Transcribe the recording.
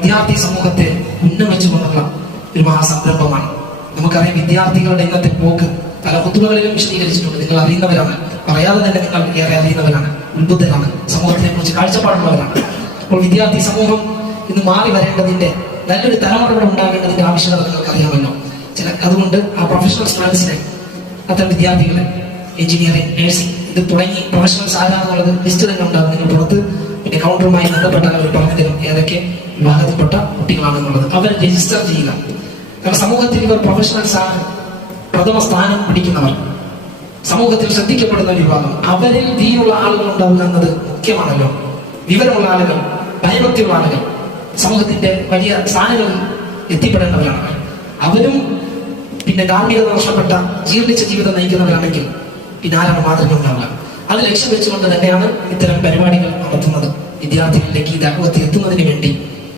വിദ്യാർത്ഥി സമൂഹത്തെ ഉന്നമിച്ചുകൊണ്ടുള്ള ഒരു മഹാസംരംഭമാണ്. നമുക്കറിയാം വിദ്യാർത്ഥികളുടെ ഇന്നത്തെ പോക്ക് പല കുത്തുകളിലും വിശദീകരിച്ചിട്ടുണ്ട്. നിങ്ങൾ അറിയുന്നവരാണ്, പറയാതെ തന്നെ നിങ്ങൾ ഏറെ അറിയുന്നവരാണ്, ഉത്ബുദ്ധരാണ്, സമൂഹത്തിനെ കുറിച്ച് കാഴ്ചപ്പാടുള്ളവരാണ്. അപ്പോൾ വിദ്യാർത്ഥി സമൂഹം ഇന്ന് മാറി വരേണ്ടതിന്റെ, നല്ലൊരു തലമുറകൾ ഉണ്ടാകേണ്ടതിന്റെ ആവശ്യകത നിങ്ങൾക്ക് അറിയാമല്ലോ. അതുകൊണ്ട് ആ പ്രൊഫഷണൽ സ്റ്റുഡൻസിനെ, അത്തരം വിദ്യാർത്ഥികളെ, എഞ്ചിനീയറിംഗ്, നഴ്സിംഗ് ഇത് തുടങ്ങി പ്രൊഫഷണൽസ് ആരാന്നുള്ളത് ലിസ്റ്റ് തന്നെ ഉണ്ടാകും. നിങ്ങൾ പുറത്ത് പിന്നെ കൗണ്ടറുമായി ബന്ധപ്പെട്ടാൽ അവർ പറഞ്ഞതിലും ഏതൊക്കെ വിഭാഗത്തിൽപ്പെട്ട കുട്ടികളാണെന്നുള്ളത് അവർ രജിസ്റ്റർ ചെയ്യുക. കാരണം സമൂഹത്തിൽ ഇവർ പ്രൊഫഷണൽസ് ആണ്, പ്രഥമ സ്ഥാനം പിടിക്കുന്നവർ, സമൂഹത്തിൽ ശ്രദ്ധിക്കപ്പെടുന്ന ഒരു വിഭാഗം. അവരിൽ ദീനുള്ള ആളുകൾ ഉണ്ടാവുക എന്നത് മുഖ്യമാണല്ലോ. വിവരമുള്ള ആളുകൾ, ഭയഭക്തിയുള്ള ആളുകൾ, സമൂഹത്തിന്റെ വലിയ സ്ഥാനങ്ങളിൽ എത്തിപ്പെടേണ്ടവരാണ്. അവരും പിന്നെ ധാർമ്മികത നഷ്ടപ്പെട്ട ജീർണിച്ച ജീവിതം നയിക്കുന്നവരാണെങ്കിൽ പിന്നെ ആരാണ് മാതൃക ഉണ്ടാവുക? അത് ലക്ഷ്യം വെച്ചുകൊണ്ട് തന്നെയാണ് ഇത്തരം പരിപാടികൾ നടത്തുന്നത്. വിദ്യാർത്ഥികളിലേക്ക് ഈ ദഅവത്ത് എത്തുന്നതിന് വേണ്ടി